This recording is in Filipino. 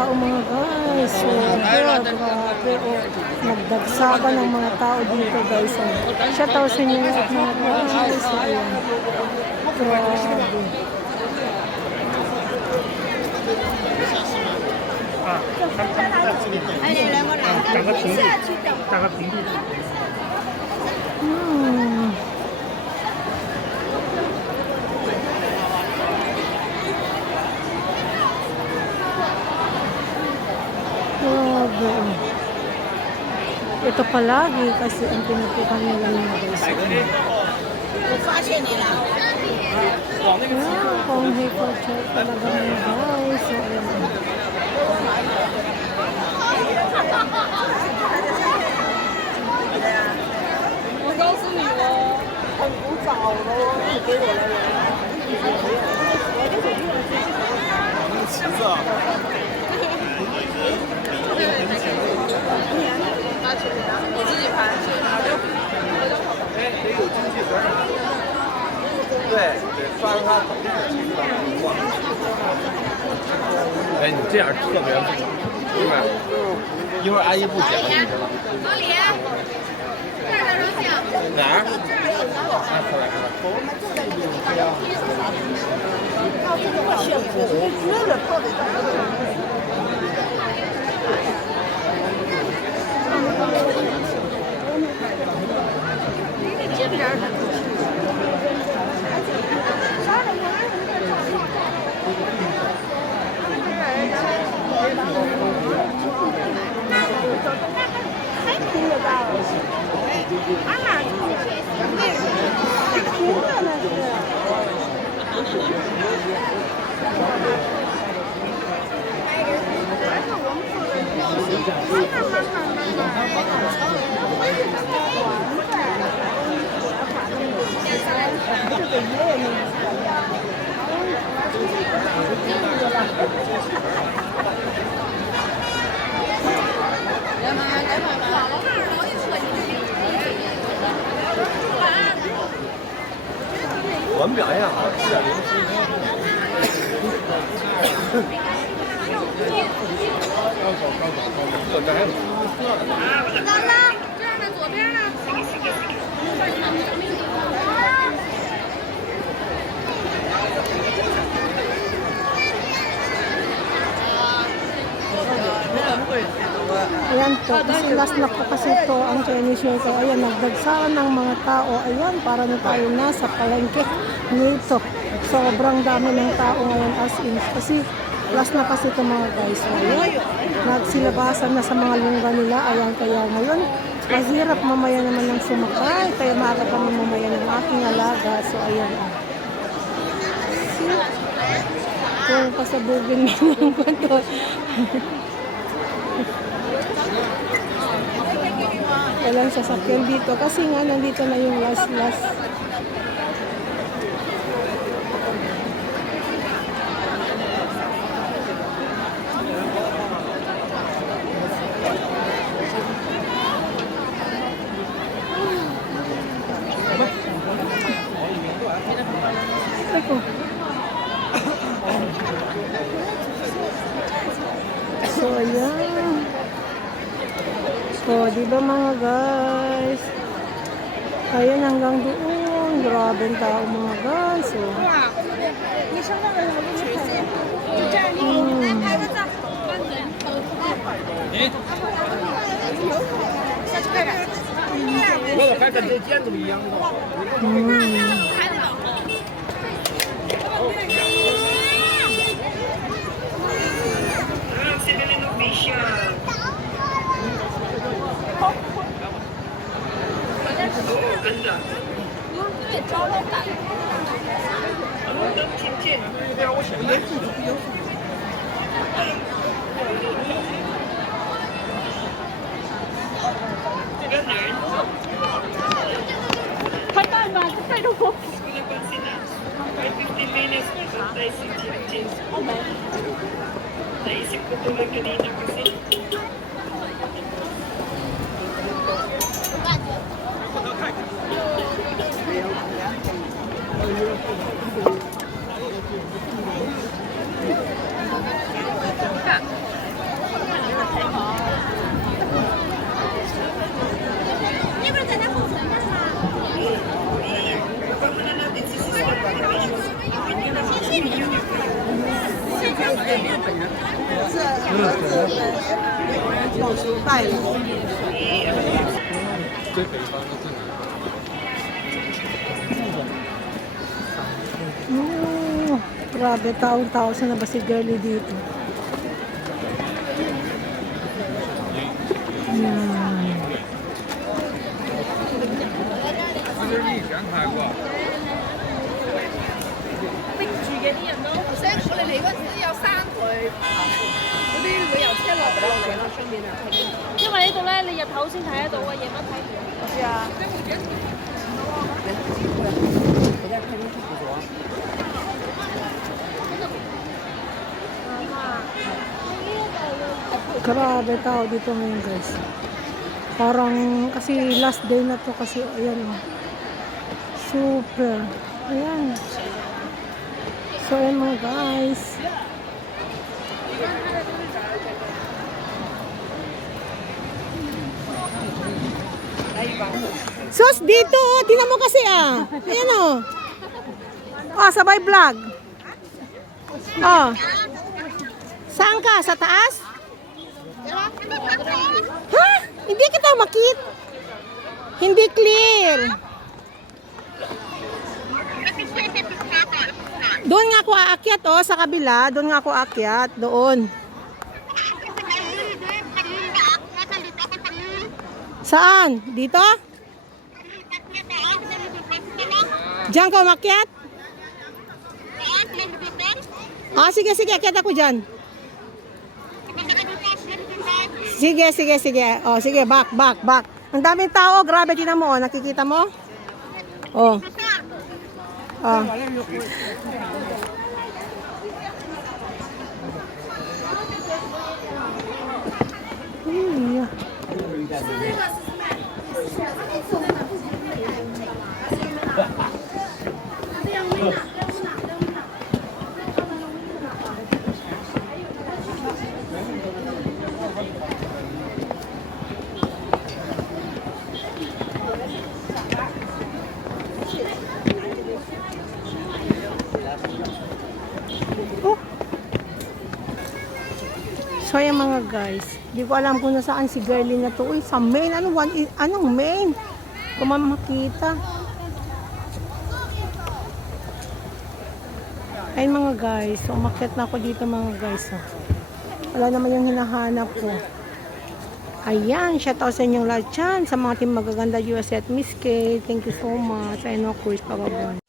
tao mga guys. So, grabe. Oh, nagdagsagan ng mga tao dito guys. So, shout out sa inyo lahat mga guys. So, ayan. Grabe. 啊，他在这里打个平底，打个平底。Grabe. Ito palagi kasi ang pinupukan nila mga guys. Kung hipot check talaga mga guys. So, ayan. 我告诉你哦，很古早的哦，你给我了。旗子啊。我自己盘，得有经济责任。对，得抓住他本质。哎，你这样特别不整，是不是？一会儿阿姨不剪了，你知道吗？老李，哪儿？啊，快来快听得到。他哪听着呢我们表现好，吃点零食。这还有姥姥，这样的左边呢？Ayan po, kasi last na po kasi ito ang Chinese New Year. Ayan, nagdagsakan ng mga tao. Ayan, para na tayo nasa palengke nito. Sobrang dami ng tao ngayon as in. Kasi last na kasi ito mga guys. So, ayan, nagsilabasan na sa mga lungga nila. Ayan, kaya ngayon, mahirap mamaya naman ng sumakay. Kaya maaga kami mamaya ng aking alaga. So, ayan. Kung pasabugin mo ng kwento. Walang sasakyan dito kasi nga nandito na yung last. Ako. So, ayan. So, di ba mga guys? Ayan hanggang doon. Grabe ang tao mga guys. So,我还跟这剪子一样的。他带吗？他带着我。Naisip ko tuloy kanina kasi style. Grabe, taong-tao sa na ba si girlie dito? Yan. 逼住嘅啲人咯，所以我哋嚟嗰陣時都有山佢嗰啲旅遊車落嚟咯，出面啊。因為呢度咧，你日頭先睇得到啊，夜晚睇唔到。我知啊。Grabe tao dito ngayon guys. Parang kasi last day na to kasi ayan oh. Super. Ayan. So ayan mga guys. Sus dito oh. Tingnan mo kasi ah. Ayan oh. Oh sabay vlog. Oh. Saan ka? Sa taas? Ha? Hindi kita makit. Hindi clear. Doon nga ako aakyat oh, sa kabila. Doon nga ako aakyat. Doon. Saan? Dito? Diyan ka umakyat? Ah, sige, sige. Akyat ako dyan. Sige, sige, sige. Oh, sige, back, back, back. Ang daming tao, grabe tingnan mo, oh. Nakikita mo? Oh. Oh. Oh. So yung mga guys, di ko alam kung nasaan si girlie na to. Uy, sa main, anong main? Kung makita. Ayun mga guys, so umakyat na ako dito mga guys. Oh. Wala naman yung hinahanap ko. Ayan, shoutout sa inyong lahat dyan. Sa mga team magaganda US at Miss K. Thank you so much. I know, Chris Pagabon.